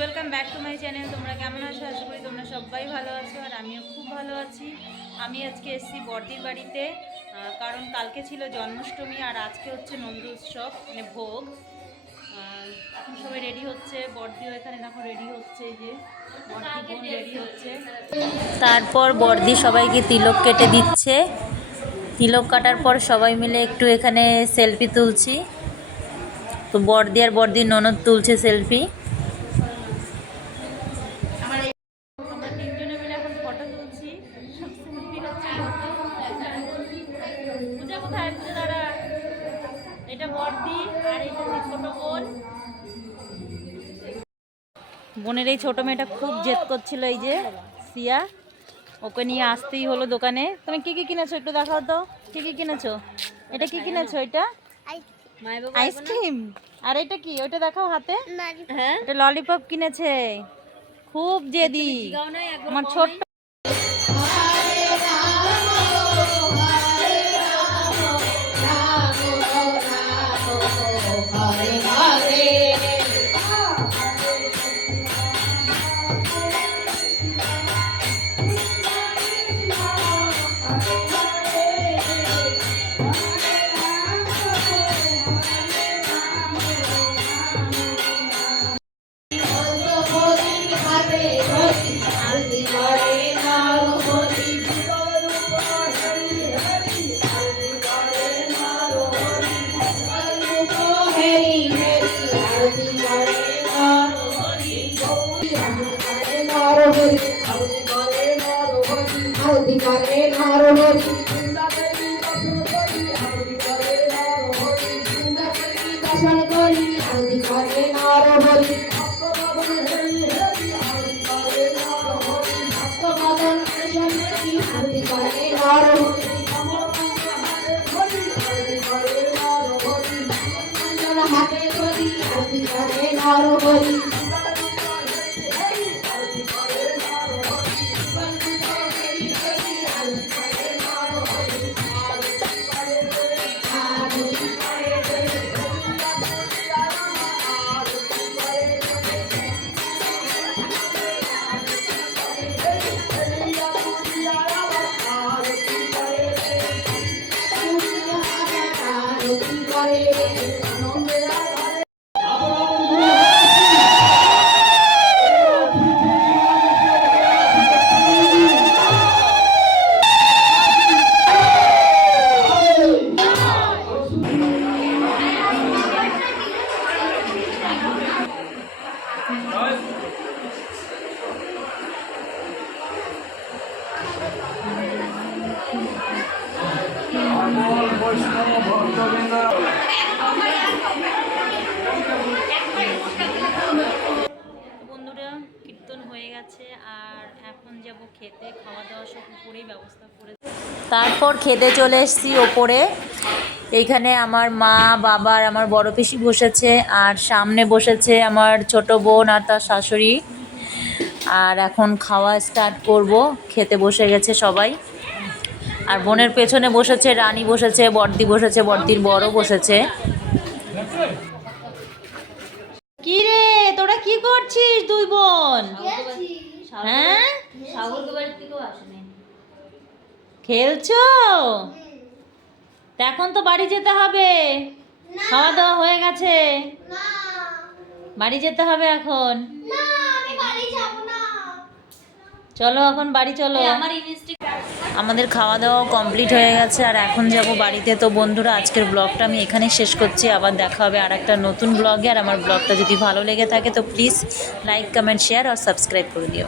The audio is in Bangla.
Welcome back to my channel তোমরা কেমন আছো? আশা করি তোমরা সবাই ভালো আছো আর আমিও খুব ভালো আছি। আমি আজকে এসেছি বর্দির বাড়িতে কারণ কালকে ছিল জন্মাষ্টমী আর আজকে হচ্ছে নন্দ উৎসব মানে ভোগ। এখন সবাই রেডি হচ্ছে, বর্দিও এখানে এখন রেডি হচ্ছে যে রেডি হচ্ছে। তারপর বর্দি সবাইকে তিলক কেটে দিচ্ছে। তিলক কাটার পর সবাই মিলে একটু এখানে সেলফি তুলছি। তো বর্দি আর বর্দির ননদ তুলছে সেলফি দাঁড়া এটা বর্দি আর এটা ছোট বোন। বোনের এই ছোট মেয়েটা খুব জেদ করছিল এই যে সিয়া। ওকে নিয়ে আসতেই হলো দোকানে। তুমি কি কি কিনেছো একটু দেখাও তো। কি কি কিনেছো? এটা কি কিনেছো এটা? আইসক্রিম। আর এটা কি? ওইটা দেখাও হাতে। হ্যাঁ? এটা ললিপপ কিনেছে। খুব জেদি। আমার ছোট্ট বন্ধুরা কীর্তন হয়ে গেছে আর এখন যাব খেতে খাওয়া দাওয়া সব উপরেই ব্যবস্থা করে তারপর খেতে চলে এসেছি ওপরে। এইখানে আমার মা বাবা আর আমার বড় পিসি বসেছে আর সামনে বসেছে আমার ছোট বোন আর তার শাশুড়ি। আর এখন খাওয়া স্টার্ট করব খেতে বসে গেছে সবাই। আর বোনের পেছনে বসেছে রানী বসেছে বর্দি বসেছে বর্দির বড় বসেছে। কি রে তোরা কি করছিস দুই বোন? হ্যাঁ? খেলছো? এখন তো বাড়ি যেতে হবে। খাওয়া দাওয়া হয়ে গেছে। বাড়ি যেতে হবে এখন। চলো এখন বাড়ি চলো। আমাদের খাওয়া দাওয়া কমপ্লিট হয়ে গেছে আর এখন যাব বাড়িতে। তো বন্ধুরা আজকের ব্লগটা আমি এখানেই শেষ করছি। আবার দেখা হবে আর একটা নতুন ব্লগে। আর আমার ব্লগটা যদি ভালো লেগে থাকে তো প্লিজ লাইক কমেন্ট শেয়ার আর সাবস্ক্রাইব করে দিও।